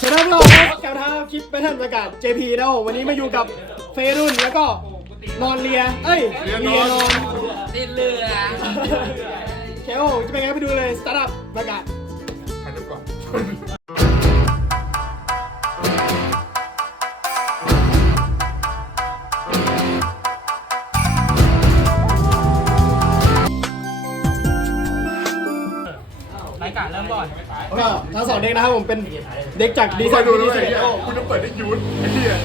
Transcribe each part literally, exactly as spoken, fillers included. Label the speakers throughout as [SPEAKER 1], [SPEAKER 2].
[SPEAKER 1] ชนะเรากับทางคลิปไปท่านประกาศ เจ พี นะผมวันนี้มาอยู่กับเฟรุ่นแล้วก็นอนเลียเอ้ยเลียนอน
[SPEAKER 2] ติดเรือ
[SPEAKER 1] แคโอจะเป็นไงไปดูเลยสตาร์ทอัพประกาศ
[SPEAKER 3] ถ่ายรูปก่อน
[SPEAKER 2] รายการเริ่มก่อน
[SPEAKER 1] ก็ทั้งสองเด็กนะครับผมเป็นเด็กจากดีไซน์
[SPEAKER 3] ดู
[SPEAKER 1] ดี
[SPEAKER 3] ด้วย
[SPEAKER 1] ไซน์
[SPEAKER 3] คุณต้องเปิดได้ยูนไอ้เหี้ย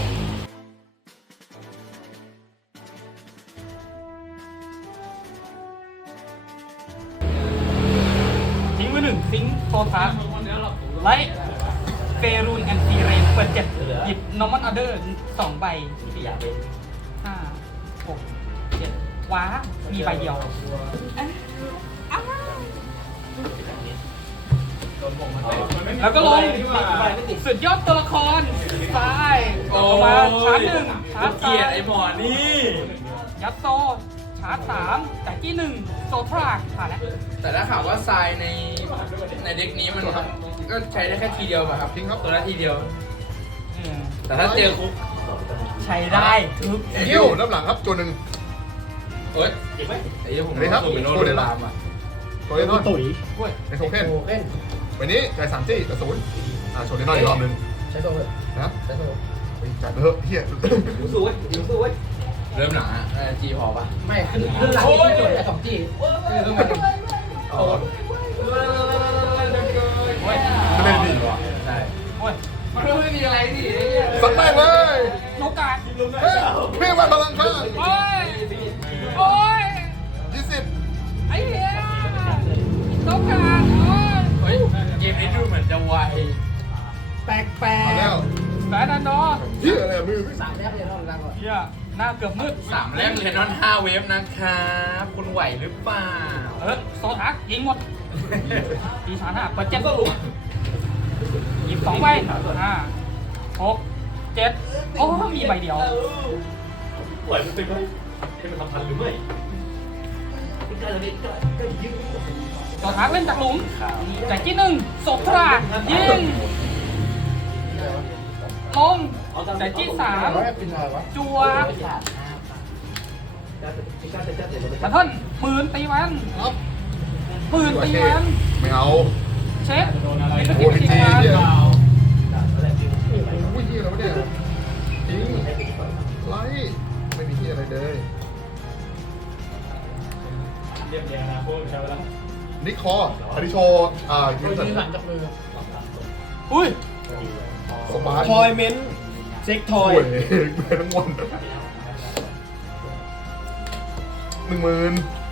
[SPEAKER 2] ทิ้งไว้หนึ่งซิงค์โซฟาไลท์เฟรูนแอนซีเรนเปิดเจ็ดหยิบนอร์มอนออเดอร์สองใบห้าหกเจ็ดว้ามีใบเดียวแล้วก็ลงสุดยอดตัวละครซ้ายออกมาชาร์จหนึ่งชาร์จสามไอหมอนี่ยัดโซชาร์จสามจากที่หนึ่งโซทราผ่านแล้ว
[SPEAKER 4] แต่ถ้าข่าวว่าทรายในในเด็กนี้มันก็ใช้ได้แค่ทีเดียวป่ะครับ
[SPEAKER 3] ทิ้งครับ
[SPEAKER 4] ตัวละทีเดียว
[SPEAKER 2] อืม
[SPEAKER 4] แต่ถ้าเจอคุก
[SPEAKER 2] ใช้ได้ทุก
[SPEAKER 3] ยิ้วน้ำหลังครับตัวหนึ่ง
[SPEAKER 4] เอ้ยไอ้ยี่ผม
[SPEAKER 3] อันนี้ครับ
[SPEAKER 4] สูบเป็นโน
[SPEAKER 3] โคเด
[SPEAKER 4] โด
[SPEAKER 3] ลาร
[SPEAKER 4] ามอ่ะ
[SPEAKER 3] ตัวเล่นนอน
[SPEAKER 1] ตุ๋ย
[SPEAKER 3] ในโทเค็นวันนี้จ่ายสามจี้กระสุนอ่าโชว์เล่นนอนอีกรอบหนึง
[SPEAKER 4] ใช้โซ่เลย
[SPEAKER 3] นะครับ
[SPEAKER 4] ใช้โซ่
[SPEAKER 3] เฮ้ยจัดไปเถอะเฮีย
[SPEAKER 4] สู้ไว้ยิงสู้ไว้เริ่มหลังอ่ะจีพอป่ะไม่ขึ้นขึ้นหลังที่จุดสองจีคือมันอ๋อ
[SPEAKER 3] จะเล่นดี
[SPEAKER 4] ใช่
[SPEAKER 2] โอ้ย
[SPEAKER 4] มันไม่มีอะไรดิ
[SPEAKER 3] สัตว์แม่งเลย
[SPEAKER 2] โนกา
[SPEAKER 3] เฮ้ยเพี้ยงวันพลังข้าง
[SPEAKER 2] โอ้ย โอ้ย
[SPEAKER 3] ยี่สิบ
[SPEAKER 2] ไอ้เหี้ยโนกาโอ้ย
[SPEAKER 4] เฮ้ยเกมนี้ดูเหมือนจะไว
[SPEAKER 1] แปลกแปล
[SPEAKER 3] เอาแล้ว
[SPEAKER 2] แฟนอันดอ
[SPEAKER 3] เฮียอะไรมือ
[SPEAKER 4] สามแรกเลยนอนรังก่อน
[SPEAKER 2] เหี้ยหน้าเกือบมืด
[SPEAKER 4] สามแรกเลยนอนห้าเวฟนะครับคุณไหวหรือเปล่า
[SPEAKER 2] เออโซทักยิงหมดปีสามห้าเปิดเจ็ดหยิบสองใบห้าหกเจ็ดโอ้มีใบเดียว
[SPEAKER 5] ปล่อยมันตึงไว้ให้มันทำทันหรือไม่
[SPEAKER 2] โซทักเล่นจากหลุมจากที่หนึ่งโซทรายิงลงจากที่สามจัวกระท่อนปืนตีมัน
[SPEAKER 3] ครับ
[SPEAKER 2] ปืนตีมัน
[SPEAKER 3] ไม่เอา
[SPEAKER 2] เช็ค
[SPEAKER 3] โอ้ยจีเฮียโอ้ยเฮียอะไรวะเนี่ยจริงไลท์ไม่มีเฮียอะไรเลย
[SPEAKER 5] เรียบเรียงนะพวกใช้เวลา
[SPEAKER 3] นิคออันนี้โชว์อ่ายืนสัน
[SPEAKER 2] อุ้ย
[SPEAKER 3] สบาย
[SPEAKER 1] ทอยเมนต์เซ็กทอย
[SPEAKER 3] โอ้ยเงินทั้งวันหนึ่งหมื่น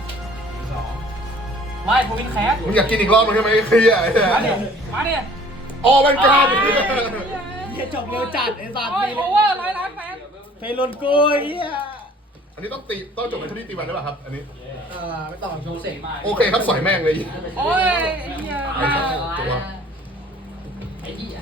[SPEAKER 2] ไล่โควินแคส
[SPEAKER 3] มึงอยากกินอีกรอบมึงใช่ไหมเคลียร์ไอ้เหี้ย
[SPEAKER 2] มาเนี่ยมาเนี่ย
[SPEAKER 3] อ๋อมันการ
[SPEAKER 1] เฮียจบเร็วจัดไอ้สัตว์
[SPEAKER 2] โอ้ยโอเวอร์ร้อยล้านแฟน
[SPEAKER 1] เฟรนกุยเฮีย
[SPEAKER 3] อันนี้ต้องตีต้องจบในที่ตีวันได้ป่ะครับ อันนี้
[SPEAKER 4] เออไม่ต้องโชว์เสก
[SPEAKER 3] โอเคครับสอยแม่งเลย
[SPEAKER 2] โอ้ยเฮีย
[SPEAKER 3] ไอ้สัตว์ตัว
[SPEAKER 4] ไอ้ที่อ่ะ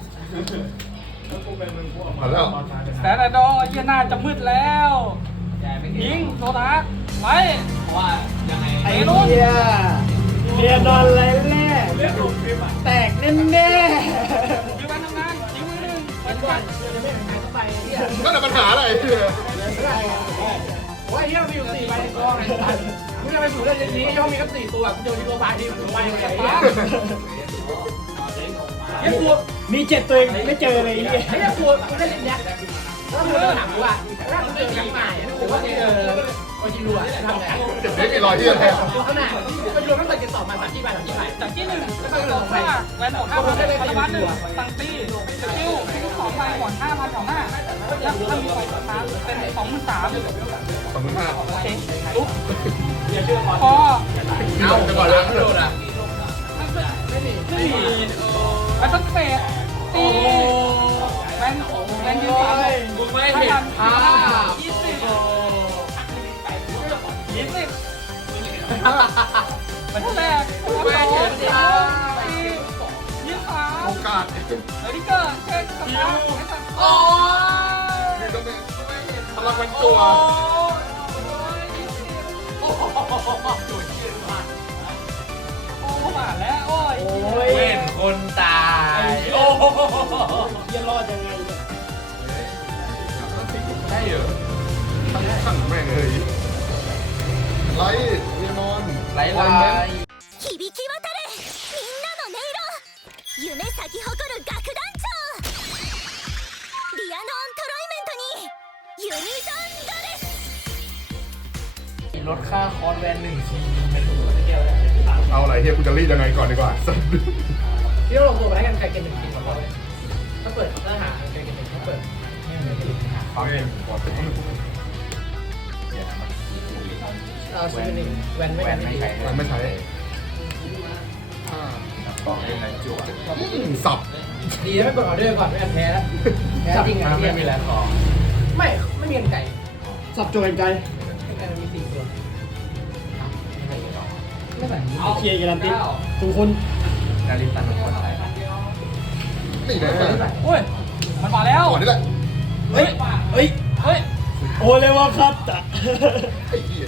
[SPEAKER 3] มาแล้ว
[SPEAKER 2] แต่ละดอเฮียหน้าจะมืดแล้วยิงโซดาไว้
[SPEAKER 4] ว่ายังไง
[SPEAKER 1] ไอ้เฮียเรียนนอนเลยแน่แตกแน่แน่
[SPEAKER 2] ยิงวันทำงานยิงมือหนึ่งไปทุกวัน
[SPEAKER 3] นั่นแหละปัญหาอะไรไอ้เหี้ย
[SPEAKER 4] โอ้ยเฮียมีอยู่สี่ใบในกองไอ้สัตว์มึงจะไปสู่เรื่องนี้ย่อมมีแค่สี่ตัวกูเจอที่ตัวบายที่มันไปเลยไอ้เหี้ย
[SPEAKER 1] เฮียกูมีเจ็ดตัวเองไม่เจอเลยเฮีย
[SPEAKER 4] ไอ้เหี้ยกูกูได้เล่นเนี้ยแล้วมึงจะถามกูว่าถ้ามึงเจอยังไงหรือว่าเจอโอจิรัวทำไง
[SPEAKER 3] เจ็บเล็กมีรอยที่อะไร
[SPEAKER 4] ข้างหน้าโอจิรัวไม่เคยกินสองมันสามที่ใบสามที่ใบ
[SPEAKER 2] จากที่หนึ่งโซฟาแวนหมดห้าพันพันละพันหนึ่งตังตีสกิลทิ้งสองใบหมดห้าพันแถวหน้าแล้วถ้ามีสองสามเป็นสองหมื่นสาม
[SPEAKER 3] สองหมื่นห้า
[SPEAKER 2] โอเคปุ๊บพอ
[SPEAKER 4] เอาไปก่อนล้างโดนอ่ะ
[SPEAKER 2] ไม่มีไม่มีแวนต้องเฟสตีแวนแวนยืนสาม
[SPEAKER 4] มึงไม่เห็นภาพ
[SPEAKER 2] ยี่สิบยี่สิบมันแรกไม่เห็นภาพยี่สาม
[SPEAKER 3] โอกาส
[SPEAKER 2] เอริเกอร์เช็คสตาร์ท
[SPEAKER 4] โอ้
[SPEAKER 3] คือต้องเป็นพลังมันจัว
[SPEAKER 2] โอ้ผ่านแล้วโอ้ย
[SPEAKER 1] โอ้ย
[SPEAKER 4] เป็นคนตายโอ้
[SPEAKER 1] เฮีย
[SPEAKER 2] ได้เหรอ
[SPEAKER 3] ช่างแม่งเลยไลท์เรียนอน
[SPEAKER 2] ไล่ไล่
[SPEAKER 6] 響き渡れみんなの音色夢咲き誇る楽団長リアノントロイメントにユニゾンドレス
[SPEAKER 2] ลดค่าคอร์สแวนหนึ่งที
[SPEAKER 3] เอาอะไรเฮียกูจะรีดยังไงก่อนดีกว่า
[SPEAKER 4] ที่เราลงตัวไปให้กันใครเกมหนึ่งกินของเราเลยถ้าเปิดเนื้อหาใครเกมหนึ่งถ้าเปิด
[SPEAKER 2] ความเป็นบอด
[SPEAKER 4] เราซื้อหนึ่งแวนไม่
[SPEAKER 2] แว
[SPEAKER 4] แวน
[SPEAKER 2] น
[SPEAKER 4] ไม่
[SPEAKER 2] ไม่
[SPEAKER 4] ดี
[SPEAKER 2] ใช้
[SPEAKER 3] มันไม่ใช้
[SPEAKER 2] บอกเล่นอะไรจั่ว
[SPEAKER 3] สับ
[SPEAKER 4] ดีแล้วไม่กดออเดอร์ก่อนไม่อันแพ้แล้วแพ้จริงไง
[SPEAKER 2] ไม่มีแล้วของ
[SPEAKER 4] ไม่ไม่มีกันไก่
[SPEAKER 1] สับโจกันไกล
[SPEAKER 4] กันไก่มันมีสี่ตัวไม่ใส่
[SPEAKER 1] เคลียร์การันตีทุกคน
[SPEAKER 2] ดาริตันคนอะไร
[SPEAKER 3] นี่นะ
[SPEAKER 2] โอ้ยมันมาแล้ว
[SPEAKER 3] ก่อนนี่แหละ
[SPEAKER 1] เฮ้ยเฮ้ย
[SPEAKER 2] เฮ้ย
[SPEAKER 1] โอเลวาคัตตะ
[SPEAKER 3] ไอ้เหี้ย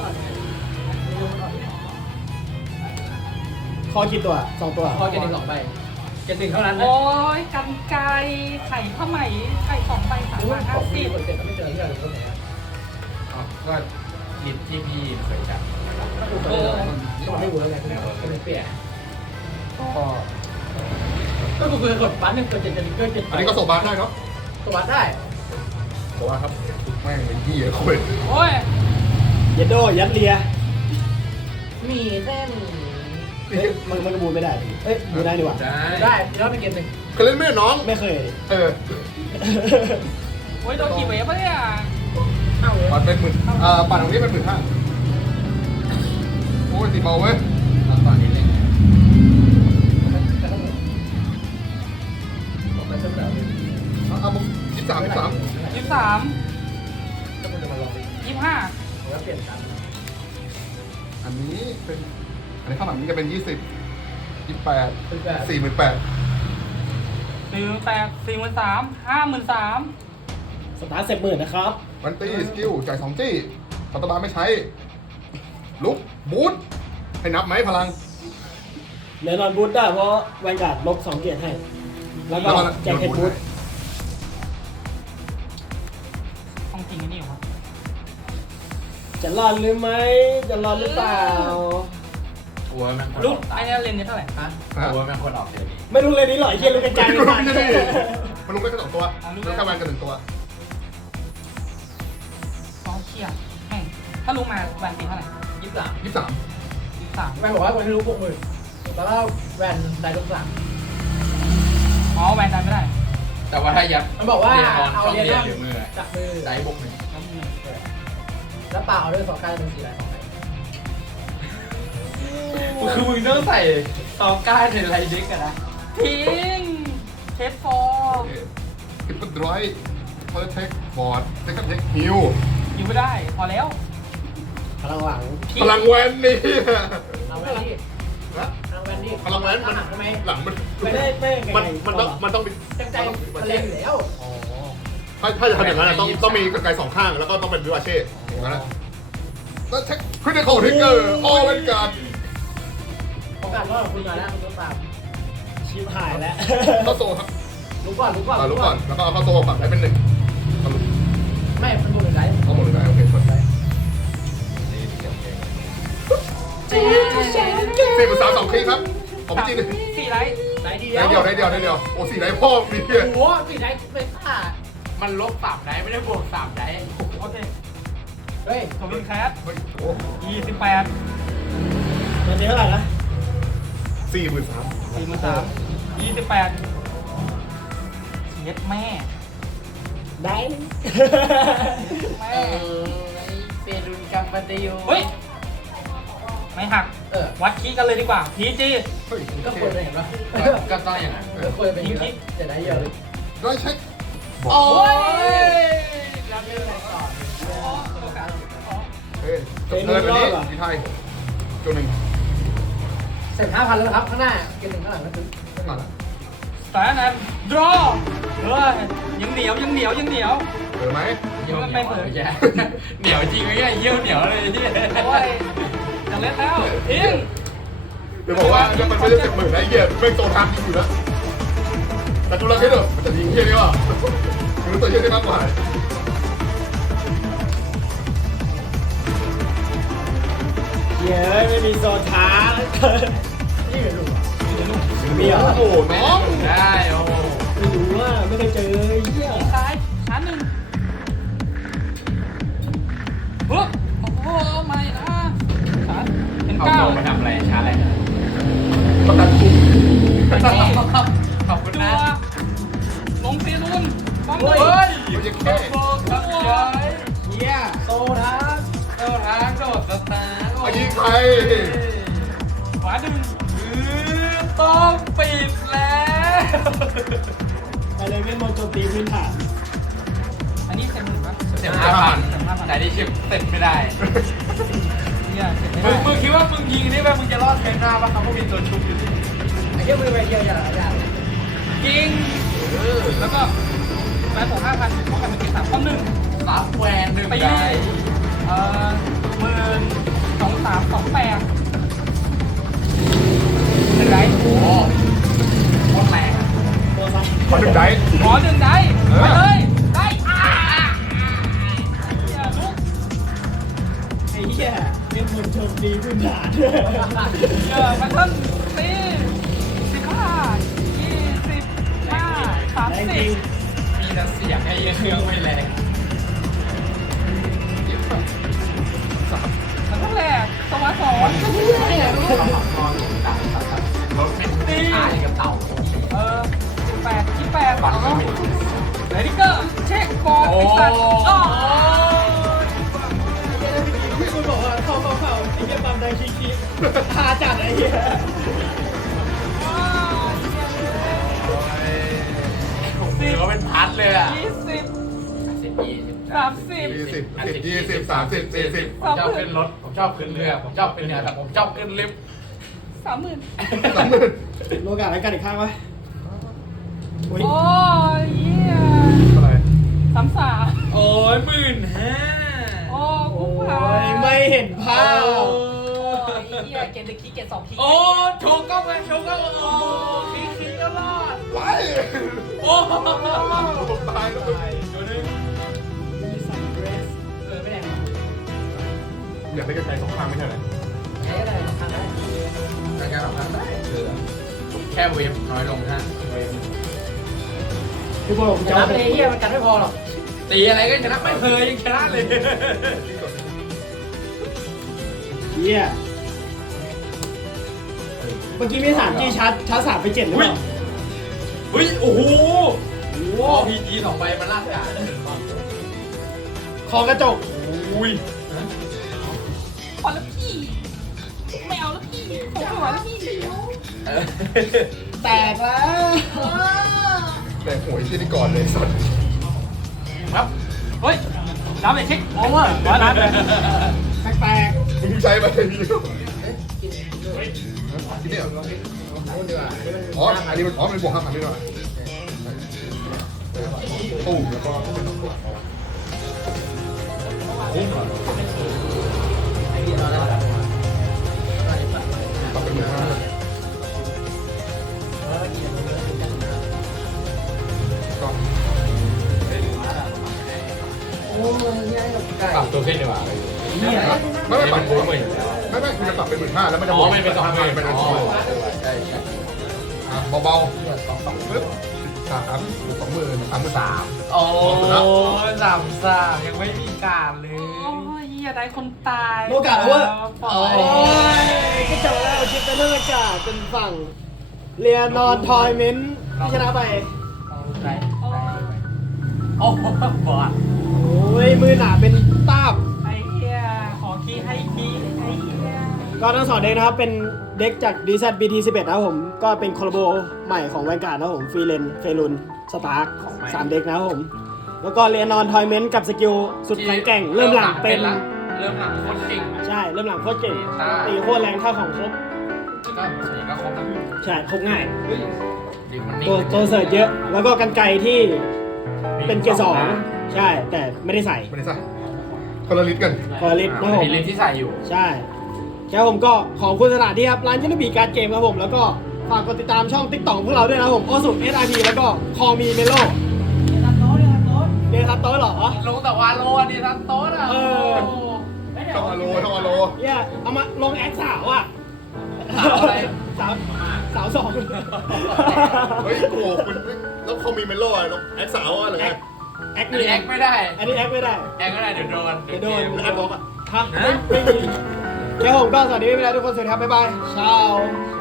[SPEAKER 1] คอกี่ตัวสองตัว
[SPEAKER 4] พอเกมหนึ่งสองใบเกมหนึ่งเท่านั้นนะ
[SPEAKER 2] โอ้ยกันไก่ไข่ผ้าไหมไข่สองใบสาม
[SPEAKER 4] รู้
[SPEAKER 2] พัน
[SPEAKER 4] ข
[SPEAKER 2] ห้า
[SPEAKER 4] อง
[SPEAKER 2] สิ
[SPEAKER 4] พี่
[SPEAKER 2] บ
[SPEAKER 4] คนเต็มก็ไม่เจอที่เราดูตรงไหน
[SPEAKER 2] ก็ลิฟที่พี่เคยจัด
[SPEAKER 4] ถ้าดูไปเลยก็ไม่รู้แล้วไงก็เป็นเปีย
[SPEAKER 2] ก็
[SPEAKER 4] ก็คือคือกดปั๊นหนึ่งกดเจ็ดเจ็ดเกินเจ็ด
[SPEAKER 3] อันนี้ก็โซบาได้เนาะ
[SPEAKER 4] ตัววัดได้
[SPEAKER 3] โซบาครับแม่งเป็นเหี้ยโคตร
[SPEAKER 2] โอ้ย
[SPEAKER 1] เยดโดยัดเลีย
[SPEAKER 4] มีเส้น
[SPEAKER 1] เฮ้ยมันมันกระบูนไม่ได้ดิเอ้ยบูนได้ดีกว่า
[SPEAKER 4] ได้แล้วเป็นเกมหนึ่ง
[SPEAKER 3] เคยเล่นไหมน้อง
[SPEAKER 1] ไม่เคย
[SPEAKER 3] เออ
[SPEAKER 2] โอ้ยโดนกี่เวฟปะเนี่ย
[SPEAKER 4] เข้าเลย
[SPEAKER 3] มันเป็นหมื่นอ่าปั่นตรงนี้เป็นหมื่นห้าโอ้ยตีเบาเว้ย
[SPEAKER 2] ตอนนี้เล่น
[SPEAKER 3] เอาเอายี่สิบสามยี่สิบสาม
[SPEAKER 2] ยี่สิบสาม
[SPEAKER 4] ก็มันจะมาลองดิ
[SPEAKER 2] ยี่สิบห้า
[SPEAKER 4] แล้วเปลี่ยนกัน
[SPEAKER 3] อันนี้เป็นอันนี้ข้างหลังนี้ก็เป็นยี่สิบยี่สิบแปด
[SPEAKER 4] คือแบบ
[SPEAKER 3] สี่หมื่นแปด
[SPEAKER 2] สี่หมื่นแปดสี่หมื่นสามห้าหมื่นสาม
[SPEAKER 1] สตาร์ทเสร็จหมื่นนะครับ
[SPEAKER 3] วันตีสกิลจ่ายสองจี้ปัตตบาไม่ใช้ ลุกบูทให้นับไหมพลัง
[SPEAKER 1] แน่นอนบูทได้เพราะแวนการ์ดลบสองเกียรติให้ แล้วก็แจกเพชรบูท
[SPEAKER 2] ต้องจริงอันนี้เหรอ
[SPEAKER 1] จะรอดหรือไม่จะรอดหรือเปล่า
[SPEAKER 7] กลัวแม่งคน
[SPEAKER 2] ลูกไอ้เนี่ยเลนนี้เท่าไหร่
[SPEAKER 4] ฮะ
[SPEAKER 7] กลัวแม่งคนออกเดี๋ยวนี้
[SPEAKER 1] ไม่รู้เลยนี่หล่อยเฮียรู้กันใจ
[SPEAKER 3] ไม่
[SPEAKER 1] กั
[SPEAKER 3] รู้
[SPEAKER 1] น
[SPEAKER 3] ไม่ใช่มันลุกได้แค่สองตัวแล้วแค่แวนกันหนึ่งตัว
[SPEAKER 2] สองเชียร์แม่งถ้ารู้มาแวนปีเท่าไหร่
[SPEAKER 4] ยี่สิบสาม
[SPEAKER 3] ยี่สิบสาม
[SPEAKER 2] ยี่สิบสาม
[SPEAKER 4] แวนบอกว่าคนที่รู้พวกมือแล้วก็แวนได้ทุกสาม
[SPEAKER 2] อ๋อแวนได้ไม่ได้
[SPEAKER 7] แต่ว่าถ้ายัด
[SPEAKER 4] มันบอกว่า
[SPEAKER 7] เรียนนอน
[SPEAKER 4] เอา
[SPEAKER 7] ช่อง
[SPEAKER 4] เรียน
[SPEAKER 7] เรีย
[SPEAKER 4] น
[SPEAKER 7] น
[SPEAKER 4] อน
[SPEAKER 7] หรือมือ
[SPEAKER 4] จับมือ
[SPEAKER 7] ได้บกหนึ่ง
[SPEAKER 2] แล้วมึง
[SPEAKER 4] แล้วเปล่าเอาด้วยสองการเป็นสี่ลายสองใบ
[SPEAKER 7] คือมึงต้องใส่ตองก้าในไรเด็กกันนะ
[SPEAKER 2] ทิ้งเทสฟอร์
[SPEAKER 3] คิปเปอร์ดรอยพอลเทคบอร์ดเทคเทคฮิว
[SPEAKER 2] อยู่ไม่ได้ พอแล้ว
[SPEAKER 1] พลังหลัง
[SPEAKER 3] พลังแวนนี่
[SPEAKER 4] เอาแวนนี่
[SPEAKER 3] นะ
[SPEAKER 4] เอาแวนนี่
[SPEAKER 3] พลังแวนมัน
[SPEAKER 4] ทำไม
[SPEAKER 3] หลังมัน
[SPEAKER 1] ไม่ได้ไม่ไง
[SPEAKER 3] มันมันต้องมันต้องมี
[SPEAKER 4] เต็มใจมันเล่นอยู่แล้ว
[SPEAKER 1] อ๋อ
[SPEAKER 3] ถ้าถ้าจะทำอย่างนั้นอะต้องต้องมีกรรไกรสองข้างแล้วก็ต้องเป็นวิวาเช่อย่างนั้นนะแล้วเช็คคริติคอลทิกเกอร์ออเวนการ์ด
[SPEAKER 4] โอกาสรอดของคุณมาแล้วคุณต้องตาม
[SPEAKER 1] ชิบหายแล้ว
[SPEAKER 3] เข้าโซ่ครับ
[SPEAKER 4] รู้ก่อนรู้ก่อน
[SPEAKER 3] อ่ารู้ก่อนแล้วก็เอาเข้าโซ่ปรับได้เป็นหนึ่งเอารู้
[SPEAKER 4] ไม่มันดูหนึ่งไร
[SPEAKER 3] เอาหมดเลยได้โอเคกดได้สี่หมื่นสามสองคลิกครับของพี่จีน
[SPEAKER 2] สี่ไลท์
[SPEAKER 4] ไรเดีย
[SPEAKER 3] ได้
[SPEAKER 4] ว
[SPEAKER 3] เดียวได้เดียวได้เดียวโอ้สี่ได้พ่อมีเพี้ย
[SPEAKER 4] โอ้โหสี่ไรเป็นค่า
[SPEAKER 7] มันลบสามได้ไม่ได้บวกสามได้
[SPEAKER 2] โอเค
[SPEAKER 4] เฮ้ย
[SPEAKER 2] สวินแคส
[SPEAKER 3] เฮ้ยโอ้
[SPEAKER 2] ยี่สิบแปด
[SPEAKER 1] มันจะเท่าไหร่นะ
[SPEAKER 3] สี่หมื่นสาม
[SPEAKER 2] สี่หมื่นสามยี่สิบแปดเย็ดแม่
[SPEAKER 1] ได้
[SPEAKER 2] แม่
[SPEAKER 7] เออเปรุนกัมปัตโย
[SPEAKER 2] เฮ้ย ไม่หัก
[SPEAKER 4] เออ
[SPEAKER 2] วัดคีย์กันเลยดีกว่า พีจี
[SPEAKER 3] เฮ้ย
[SPEAKER 4] ก็ควรจะเห็นป่ะ
[SPEAKER 7] ก็ต้องอย่างนั้น
[SPEAKER 4] ก็ควรเป็นอย่างนี้แต่ได้เยอะเลย
[SPEAKER 3] ได้เช็ค
[SPEAKER 2] โอ้ย
[SPEAKER 4] รับเรื่องอะไรก่อน
[SPEAKER 3] เฮ้ยจบเทิร์นวันนี้พี่ไทยตัวหนึ่ง
[SPEAKER 4] เสร็จห้าพันแล้วครับข้างหน้าเกมหนึ่งข้างหลังก็คือ
[SPEAKER 3] มาแล้ว
[SPEAKER 2] สายนั้นดรอเฮ้ยยังเหนียวยังเหนียวยังเหนียว
[SPEAKER 3] เจอไหม
[SPEAKER 7] เยี่ยวเหนียวแย่เหนียวจริงไหมเนี่ยเยี่ยวเหนียวเลยที่
[SPEAKER 2] โอ้ยจะเล่นแล้วทิ้ง
[SPEAKER 3] เดี๋ยวบอกว่าจะมันไม่ได้สิบหมื่นนะไอ้เหี้ยไม่โซทามยิงอยู่แล้วแต่จุฬาแค่เด้อมันจะยิงเหี้ยนี่ว่ะคือตัวเหี้ยได้มากกว่า
[SPEAKER 1] เย้ยไม่มีโซท้านี่เหรอมีเหรอ
[SPEAKER 3] โอ้โหน้อง
[SPEAKER 7] ได้โอ้
[SPEAKER 1] ไม่รู้ว่าไม่เคยเจอเหี้ย
[SPEAKER 2] ซ้ายชั้นหนึ่งปึ๊บโอ้โหไม่นะชั้นเป็น
[SPEAKER 7] เอา
[SPEAKER 2] เก้า
[SPEAKER 7] ตัวมาทำอะไรช้าอะไร
[SPEAKER 3] ประกันคุม
[SPEAKER 7] ขอบคุณ
[SPEAKER 2] จั
[SPEAKER 7] นะ
[SPEAKER 2] วลงเซรุนป้อมเล
[SPEAKER 7] เฮ้
[SPEAKER 2] ย
[SPEAKER 7] ย
[SPEAKER 3] อยู่ยัง
[SPEAKER 7] โอ้
[SPEAKER 3] แค่
[SPEAKER 7] โหครับยาย
[SPEAKER 1] เหี้ยโซท้า
[SPEAKER 7] โดดทางโดดสตาร์
[SPEAKER 3] มายิงใคร
[SPEAKER 2] ขวาดึง
[SPEAKER 7] ต้องปิดแล้ว
[SPEAKER 1] อะไรไม่มองโจมตีพื้นฐาน
[SPEAKER 2] อันนี้เซ็นหนึ่งปะ
[SPEAKER 7] เจ็บห้าพันแต่ที่ชิปเสร็จไม่ได้
[SPEAKER 2] เนี่ยเซ็นไม่
[SPEAKER 7] มึ
[SPEAKER 2] ได้
[SPEAKER 7] งมึงคิดว่ามึงยิงนี่แบบมึงจะรอดเทนหน้าป่ะเขาไม่มีตัวชุบอยู่ที่
[SPEAKER 4] ไอ้เหี้ยมือไปเหี้ยอย่าอย่า
[SPEAKER 2] จริงแล้วก็แปดของห้าพันป้องกันเป็นเกตสามป้อมหนึ่ง
[SPEAKER 7] ซับแวนหนึ่ง
[SPEAKER 2] ไป
[SPEAKER 7] ได้
[SPEAKER 2] เอ่อหมื่นสองสามสองแปดหนึ่งได
[SPEAKER 7] โอ้โหโคตรแรงอะ
[SPEAKER 1] ตัวซ้าย
[SPEAKER 3] ขอหนึ่งได
[SPEAKER 2] ขอหนึ่งได้ไปเลยได้อ่าอย่าลุก
[SPEAKER 1] ไอ้เหี้ยไม่มองโจมตีพื้นฐาน
[SPEAKER 2] เออมาท่านตีสิบห้ายี่สิบห้าสาม
[SPEAKER 1] แรง
[SPEAKER 2] สิ
[SPEAKER 1] จริ
[SPEAKER 2] บ
[SPEAKER 1] ง
[SPEAKER 7] มีแต่เสียงไอ้เครื่องไม่แรง
[SPEAKER 2] มันต้องแหลกสวัสดิ์สอน
[SPEAKER 7] รถเป็นตีอะไรกับเต่า
[SPEAKER 2] เออสิบแปดยี่แปด
[SPEAKER 7] ฟันก็ไม่
[SPEAKER 2] เลดิเกอร์เช็คบอลไอ้สัตว์อ้อ
[SPEAKER 1] ที่คุณบอกว่าเข้าเข้าเข้าไอ้เหี้ยปั๊มดังคิคิพาจัดไอ้เหี้ย
[SPEAKER 7] สิบก็เป็นพัดเลยอ่ะ
[SPEAKER 2] ยี่สิบ
[SPEAKER 7] สิบยี่สิบ
[SPEAKER 2] สามสิบ
[SPEAKER 3] ยี่สิบสิบยี่สิบสามสิบสี่สิบ
[SPEAKER 7] ผมชอบขึ้นรถ ผมชอบขึ้นเรือ ผมชอบขึ้นเรือแต่ผมชอบขึ้นลิฟต์
[SPEAKER 2] สามหมื่น
[SPEAKER 3] สามหมื่น
[SPEAKER 1] โลกาอะไรกันอีกข้างวะโอ้ย
[SPEAKER 2] โอ้ยเยี่ย
[SPEAKER 3] อะไร
[SPEAKER 2] สามสาม
[SPEAKER 7] โอ้ยหมื่นห้า
[SPEAKER 2] โอ้กู
[SPEAKER 1] โอ้
[SPEAKER 2] ผ่าย
[SPEAKER 1] ไม่เห็นภาพ
[SPEAKER 2] โอ้ยเยี่ยเกมตะกี้เกมสองคี
[SPEAKER 7] โอ้โชว์กล้องเลยโชว์กล้องโอ้คีคีก็รอด
[SPEAKER 3] ไว้
[SPEAKER 7] โอ้
[SPEAKER 3] ผมตายแล้ว
[SPEAKER 7] ตัวนึง
[SPEAKER 2] เออไม่แรง
[SPEAKER 3] อยากได้กันไกลสองข้างไม่ใช่เหรอ
[SPEAKER 4] ใช้อะไรทางได้
[SPEAKER 7] การการออกได้แค่เวฟน้อยลงฮะ
[SPEAKER 1] พี่บอก
[SPEAKER 4] จะ
[SPEAKER 1] จะ
[SPEAKER 4] รั
[SPEAKER 1] เอา
[SPEAKER 4] บ
[SPEAKER 1] ไป
[SPEAKER 4] เลยเหี้ยมันกันไม่พอหรอก
[SPEAKER 7] ตีอะไรก็ชนะไม่เคยยังชนะเลย
[SPEAKER 1] เหี้ยเมื่อกี้มีสามจีชาร์จชาร์จสามไปเจ็ดหรือเปล่า
[SPEAKER 7] เฮ้ย โอ้โหโอ้โหพีจีสองใบมันลากกา
[SPEAKER 1] คอกระจก
[SPEAKER 7] อุ้ย
[SPEAKER 2] พอแล้วพี่ไม่เอาแล้วพี่ผมไม่ไหวแล้วพี่
[SPEAKER 1] แตกแล้ว
[SPEAKER 3] แต่หวยที่นี่ก่อนเลยสัตว์
[SPEAKER 2] ครับเฮ้ยรับไปเช็คโอเวอร์ร้อยล้านเลย
[SPEAKER 1] แปลก
[SPEAKER 3] มึงใช้ไปเลยที่นี่เหรออ๋ออันนี้มันอ๋อมันบวกห้าพันนี่หรอตู้แล้วก็ปรับเป็นหมื่นห้าก็
[SPEAKER 7] ปรับตัวขึ้นดีกว่า
[SPEAKER 1] ๆเนี่ย
[SPEAKER 3] ไม่ไม่ปรับ
[SPEAKER 7] โอ้ย
[SPEAKER 3] ไม่ไม่คุณจะปรับเป็นหมื่นห้าแล้วมันจะ
[SPEAKER 7] อ๋
[SPEAKER 3] บ
[SPEAKER 7] อ
[SPEAKER 3] วก
[SPEAKER 7] ไม่เป็นสองหมื่น
[SPEAKER 3] เป็น
[SPEAKER 7] อ๋
[SPEAKER 3] ส
[SPEAKER 7] อ
[SPEAKER 3] องหมื่น
[SPEAKER 7] ใช่ใช่
[SPEAKER 3] อ่ะเบาๆปึ๊บสามสองหมื่นสามหมื่นสาม
[SPEAKER 7] โอ้สามสามยังไม่มีการเล
[SPEAKER 2] โอ้
[SPEAKER 7] ย
[SPEAKER 2] ยเหี้ยได้คนตาย
[SPEAKER 1] โลกาเอาเวอร์
[SPEAKER 2] ปล่
[SPEAKER 1] โอ้
[SPEAKER 2] อย
[SPEAKER 1] ยก็จบแล้วคลิปเป็นเรื่องอากาศเป็นฝั่งเรียนนอนทอยเมนต์ที่ชนะไป
[SPEAKER 7] ใจโอ้บอด
[SPEAKER 1] โอ้ยมือหนาเป็นตาบ
[SPEAKER 2] ไอ้เหี้ยขอคีย์ให้คีย์ไอ้เหี้ย
[SPEAKER 1] ก็ทั้งสองเด็กนะครับ เป็นเด็กจาก ดี แซด บี ที สิบเอ็ด นะครับผม ก็เป็นคอลลาโบใหม่ของแวนการ์ดนะครับผม ฟรีเลน เฟรุน สตาร์คสามเด็กนะครับผม แล้วก็เรียนนอนทอยเมนต์กับสกิลสุดแข็งแกร่ง เริ่มหลังเป็น
[SPEAKER 7] เริ่มหลังโคตรเก่ง
[SPEAKER 1] ใช่ เริ่มหลังโคตรเก่ง
[SPEAKER 7] ใช่
[SPEAKER 1] ตีโคตรแรงเท่าของครบ
[SPEAKER 7] ก็สีก็ครบนะ
[SPEAKER 1] ใช่ ครบง่าย
[SPEAKER 7] ดิมันนิ่ง
[SPEAKER 1] ตัวตัวเสิร์ชเยอะ แล้วก็กันไกรที่เป็นเกียร์สองใช่ แต่ไม่ได้ใส่
[SPEAKER 3] ไม่ได้ซะคนละลิตรกัน
[SPEAKER 1] คอร์ลิสนะครับผม
[SPEAKER 7] มีลิ้นที่ใส่อยู่
[SPEAKER 1] ใช่ครับผมก็ขอบคุณสถานที่ครับ ร้านยันบีการ์ดเกมครับผม แล้วก็ฝากกดติดตามช่องติ๊กต็อกพวกเราด้วยนะครับผมโอสุเอสไอพีแล้วก็คอมีเมโลเดทัตโต้เหรอ
[SPEAKER 7] ลงแต่วาโลอันนี้ทั้งโต๊ะอ่ะ
[SPEAKER 1] เออ
[SPEAKER 4] ไม่ได้
[SPEAKER 3] ช่องอโลช่องอโล
[SPEAKER 1] เนี่ยเอามาลงแอคสาวอ่ะ
[SPEAKER 2] สาวอะไร
[SPEAKER 1] สาวสาวสอง
[SPEAKER 3] เฮ้ยโอ้โหคุณแล้วเขามีเมโล่อะแอคสาวอะไรไง
[SPEAKER 1] แอค
[SPEAKER 2] อัน
[SPEAKER 1] มี
[SPEAKER 2] นี้
[SPEAKER 1] แอ
[SPEAKER 2] แอ
[SPEAKER 1] ค
[SPEAKER 2] คไม่ได้
[SPEAKER 1] อันนี้แอคไม่ได้
[SPEAKER 2] แอคไม่ได้เดี๋ยวโดน
[SPEAKER 1] เดี๋ยวโดน
[SPEAKER 2] เกม
[SPEAKER 3] แอคบล็อกอะ
[SPEAKER 1] ครับไม่ไม่มีแค่ผมก็สวัสดีพี่ๆทุกคนสวัสดีครับบ๊ายบายเช้า